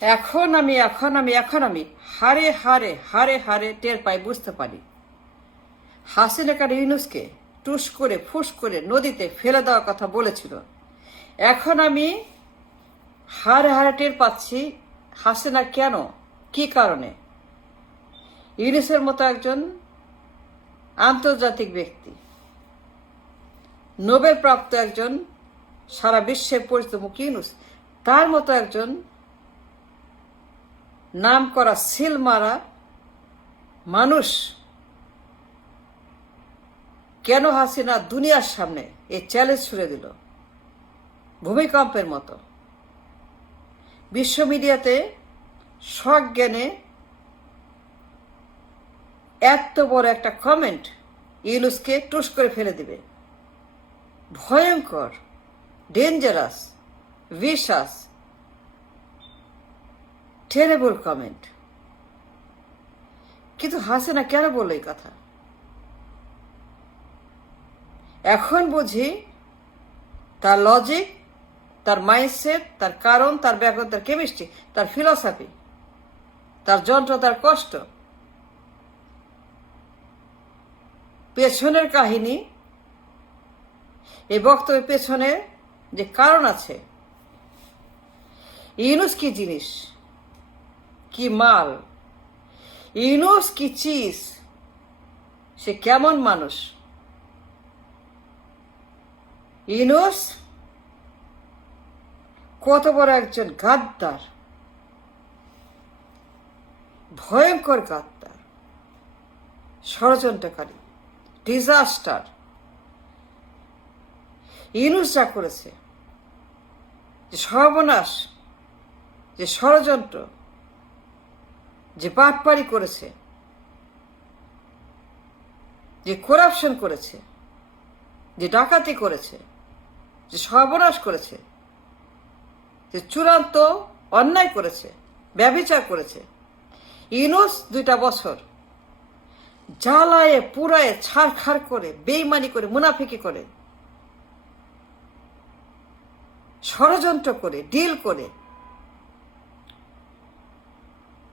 এখন আমি হারে হারে হারে হারে টের পাই, বুঝতে পারি হাসিনা ইউনূসকে টুস করে ফুস করে নদীতে ফেলে দেওয়ার কথা বলেছিল। এখন আমি হারে হারে টের পাচ্ছি হাসিনা কেন, কি কারণে ইউনূসের মতো একজন আন্তর্জাতিক ব্যক্তি, নোবেল প্রাপ্ত একজন সারা বিশ্বে পরিচিত মুখ ইউনূস, তার মতো একজন নাম করা সিল মারা মানুষ কেন হাসিনা দুনিয়ার সামনে এই চ্যালেঞ্জ ছুড়ে দিল ভূমিকম্পের মতো। বিশ্ব মিডিয়াতে সজ্ঞানে এত বড় একটা কমেন্ট ইউনূসকে টুস করে ফেলে দিবে, ভয়ঙ্কর, ডেঞ্জারাস, ভিশাস, টেরেবল কমেন্ট। কিন্তু হাসিনা কেন বলল এই কথা? এখন বুঝি তার লজিক, তার মাইন্ডসেট, তার কারণ, তার ব্যাকরণ, তার কেমিস্ট্রি, তার ফিলসফি, তার যন্ত্র, তার কষ্ট, পেছনের কাহিনী, এই বক্তব্যের পেছনে যে কারণ আছে। ইউনূস কি জিনিস, কি মাল, ইউনূস কি চিজ, সে কেমন মানুষ। ইউনূস কত বড় একজন গাদ্দার, ভয়ঙ্কর গাদ্দার, ষড়যন্ত্রকারী, ডিজাস্টার। ইউনূস যা করেছে, যে সর্বনাশ, যে ষড়যন্ত্র, যে বাটপারি করেছে, যে করাপশন করেছে, যে ডাকাতি করেছে, যে সর্বনাশ করেছে, যে চূড়ান্ত অন্যায় করেছে, ব্যভিচার করেছে। ইউনূস 2টা বছর জ্বালায়ে পুরায়ে ছাড়খাড় করে, বেইমানি করে, মুনাফিকি করে, ষড়যন্ত্র করে, ডিল করে,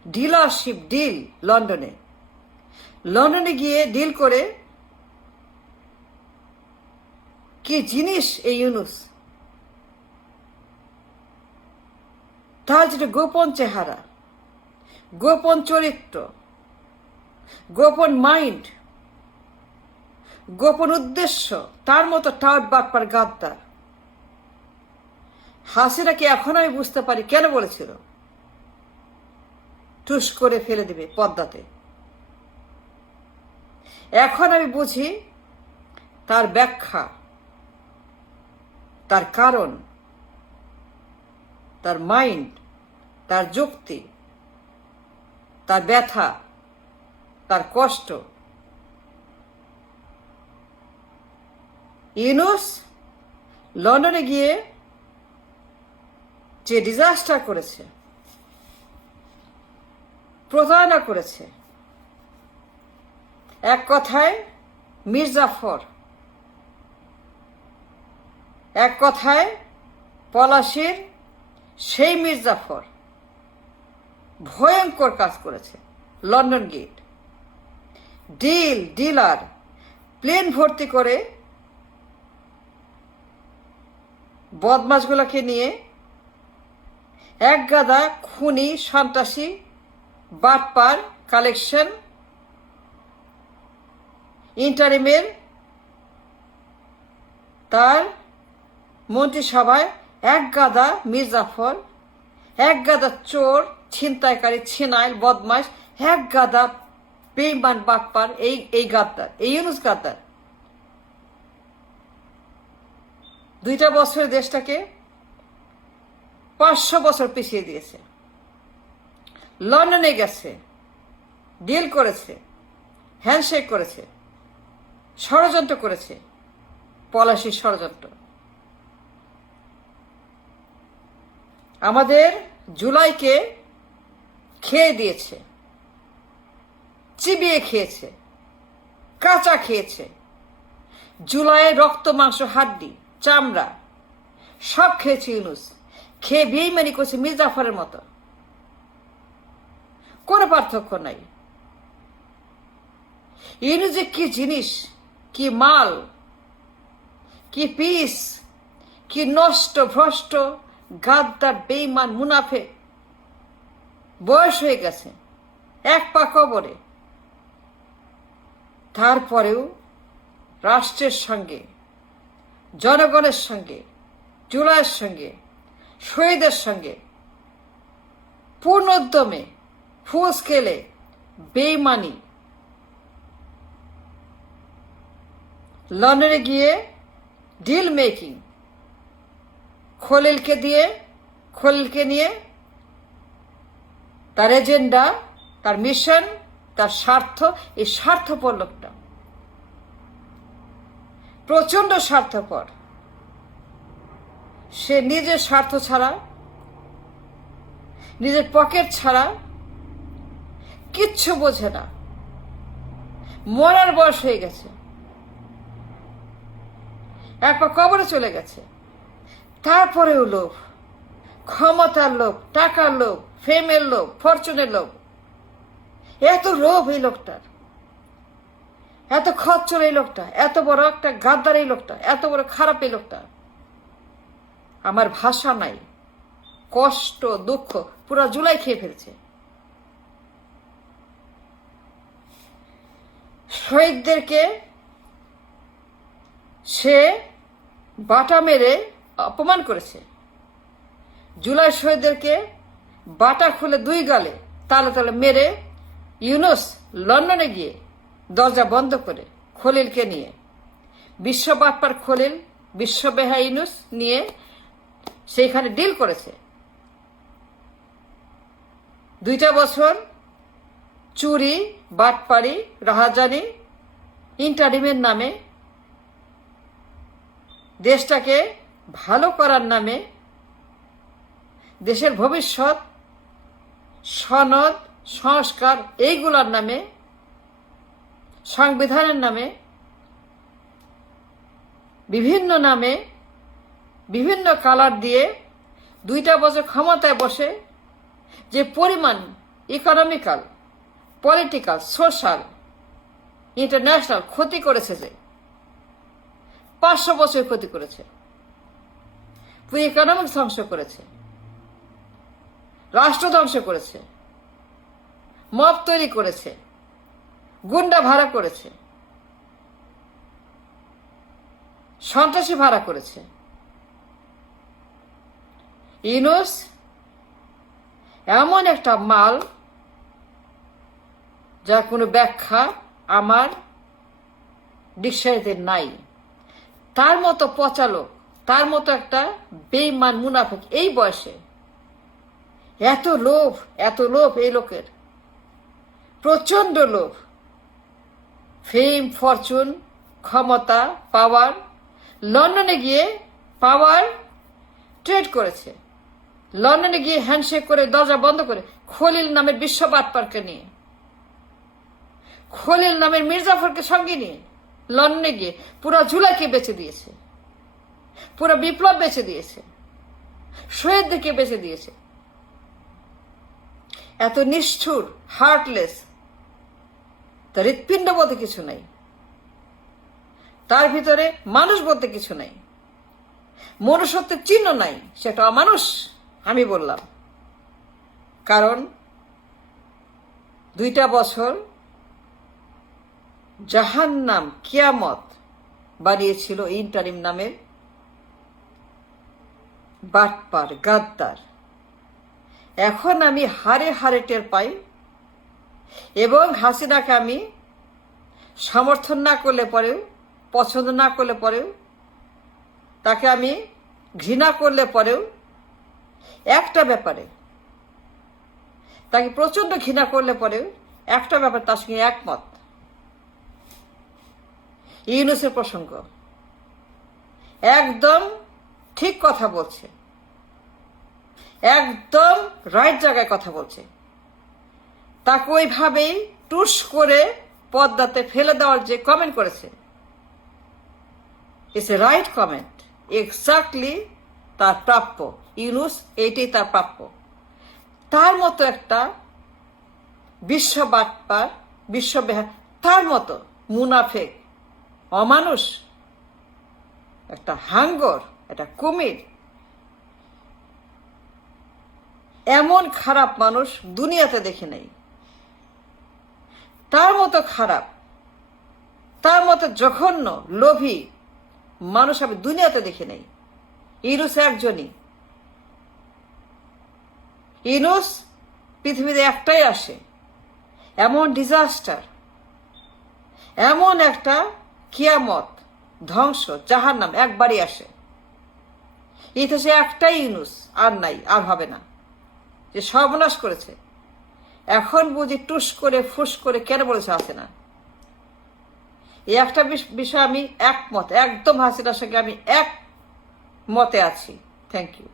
ডিলারশিপ ডিল, লন্ডনে গিয়ে ডিল করে। কি জিনিস এই ইউনূস, তার যেটা গোপন চেহারা, গোপন চরিত্র, গোপন মাইন্ড, গোপন উদ্দেশ্য, তার মতো টাউট বাটপার গাদ্দার হাসিনাকে এখন আমি বুঝতে পারি কেন বলেছিল টুস করে ফেলে দিবে পদ্মাতে। এখন আমি বুঝি তার ব্যাখ্যা, তার কারণ, তার মাইন্ড, তার যুক্তি, তার ব্যথা, তার কষ্ট। ইউনূস লন্ডনে গিয়ে যে ডিজাস্টার করেছে, প্রতারণা করেছে, এক কথায় মির্জাফর, এক কথায় পলাশির সেই মির্জাফর ভয়ঙ্কর কাজ করেছে। লন্ডন গেট, ডিলার, প্লেন ভর্তি করে বদমাশগুলোকে নিয়ে এক গাদা খুনি, সন্ত্রাসী, বাটপার, কালেকশন, ইন্টারিমের তার মন্ত্রিসভায় এক গাদা মির্জাফর, এক গাদা চোর, ছিনতাইকারী, ছিনাইল, বদমাশ, এক গাদা বেঈমান বাটপার। এই গাদ্দার, এই ইউনূস গাদ্দার 2টা বছরের দেশটাকে 500 বছর পিছিয়ে দিয়েছে। লন্ডনে গেছে, ডিল করেছে, হ্যান্ডশেক করেছে, ষড়যন্ত্র করেছে, পলাশির ষড়যন্ত্র। আমাদের জুলাইকে খেয়ে দিয়েছে, চিবিয়ে খেয়েছে, কাঁচা খেয়েছে। জুলাইয়ের রক্ত, মাংস, হাড্ডি, চামড়া সব খেয়েছে ইউনূস। খেয়ে বেইমানি করছে মির্জাফরের মতো। কোনো পার্থক্য নাই। ইউনূস যে কি জিনিস, কি মাল, কি পিস, কি নষ্ট ভ্রষ্ট গাদ্দার বেঈমান মুনাফে। বয়স হয়ে গেছে, এক পা কবরে, তারপরেও রাষ্ট্রের সঙ্গে, জনগণের সঙ্গে, জুলাইয়ের সঙ্গে, শহীদের সঙ্গে পূর্ণ উদ্যমে ফুল স্কেলে বেইমানি। লন্ডনে গিয়ে ডিল মেকিং, খলিলকে নিয়ে তার এজেন্ডা, তার মিশন, তার স্বার্থ, এই স্বার্থপর লোকটা প্রচন্ড স্বার্থপর। সে নিজের স্বার্থ ছাড়া, নিজের পকেট ছাড়া কিচ্ছু বোঝে না। মরার বয়স হয়ে গেছে, এক পা কবরে চলে গেছে, তারপরেও লোভ, ক্ষমতার লোভ, টাকার লোভ, ফেমের লোভ, ফরচুনের লোভ। এত লোভ এই লোকটার, এত খচ্চর এই লোকটা, এত বড় একটা গাদ্দার এই লোকটা, এত বড় খারাপ এই লোকটা। আমার ভাষা নাই, কষ্ট দুঃখ পুরো জুলাই খেয়ে ফেলছে। শহীদদেরকে সে বাটা মেরে অপমান করেছে। জুলাই শহীদদেরকে বাটা খুলে দুই গালে তালে তালে মেরে ইউনূস লন্ডনে গিয়ে দরজা বন্ধ করে খলিলকে নিয়ে, বিশ্ব বাটপার খলিল, বিশ্ব বেহা ইউনূস নিয়ে সেইখানে ডিল করেছে। 2টা বছর চুরি, বাটপারি, রাহাজানি, ইন্টারিমের নামে, দেশটাকে ভালো করার নামে, দেশের ভবিষ্যৎ, সনদ, সংস্কার এইগুলোর নামে, সংবিধানের নামে, বিভিন্ন নামে, বিভিন্ন কালার দিয়ে 2টা বছর ক্ষমতায় বসে যে পরিমাণ ইকোনমিক্যাল, পলিটিক্যাল, সোশ্যাল, ইন্টারন্যাশনাল ক্ষতি করেছে, যে 500 বছর ক্ষতি করেছে, পুরো ইকোনমিক ধ্বংস করেছে, রাষ্ট্র ধ্বংস করেছে, মব তৈরি করেছে, গুন্ডা ভাড়া করেছে, সন্ত্রাসী ভাড়া করেছে। ইউনূস এমন একটা মাল যার কোনো ব্যাখ্যা আমার ডিকশনারিতে নাই। তার মতো পচা লোক, তার মতো একটা বেঈমান মুনাফিক এই বয়সে, এত লোভ, এত লোভ এই লোকের, প্রচন্ড লোভ। ফেম, ফরচুন, ক্ষমতা, পাওয়ার। লন্ডনে গিয়ে পাওয়ার ট্রেড করেছে, লন্ডনে গিয়ে হ্যান্ডশেক করে দরজা বন্ধ করে খলিল নামের বিশ্ব বাটপারকে নিয়ে, খলিল নামের মির্জাফরকে সঙ্গে নিয়ে লন্ডনে গিয়ে পুরো জুলাইকে বেঁচে দিয়েছে, পুরো বিপ্লব বেঁচে দিয়েছে, শহীদদেরকে বেঁচে দিয়েছে। এত নিষ্ঠুর, হার্টলেস, তার হৃৎপিণ্ড বলতে কিছু নাই, তার ভিতরে মানুষ বলতে কিছু নাই, মনুষ্যত্বের চিহ্ন নাই, সেটা অমানুষ আমি বললাম। কারণ 2টা বছর জাহান্নাম, কিয়ামত বানিয়েছিল ইন্টারিম নামের বাটপার, গাদ্দার। এখন আমি হারে হারে টের পাই, এবং হাসিনাকে আমি সমর্থন না করলে পরেও, পছন্দ না করলে পরেও, তাকে আমি ঘৃণা করলে পরেও, একটা ব্যাপারে তাকে প্রচন্ড ঘৃণা করলে পরেও একটা ব্যাপার তার সঙ্গে একমত, ইউনূসের প্রসঙ্গ। একদম ঠিক কথা বলছে, একদম রাইট জায়গায় কথা বলছে। তাকে ওইভাবেই টুস করে পদ্মাতে ফেলে দেওয়ার যে কমেন্ট করেছে, it's a right comment, exactly তার প্রাপ্য। ইউনূস এইটাই তার প্রাপ্য। তার মতো একটা বিশ্ব বাটপার, বিশ্ব তার মতো মুনাফেক, অমানুষ, একটা হাঙ্গর, একটা কুমির, এমন খারাপ মানুষ দুনিয়াতে দেখে নেই। তার মতো খারাপ, তার মতো জঘন্য, লোভী মানুষ আমি দুনিয়াতে দেখে নেই। ইউনূস একজনই। ইউনূস পৃথিবীতে একটাই আসে, এমন ডিজাস্টার, এমন একটা কিয়ামত, ধ্বংস, জাহান্নাম একবারই আসে। ইতিহাসে একটাই ইউনূস, আর নাই, আর হবে না, যে সর্বনাশ করেছে। এখন বুঝি টুস করে ফুস করে কেন বলেছে আসে না। এই একটা বিষয় আমি একমত, একদম হাসিনার সঙ্গে আমি এক মতে আছি। Thank you.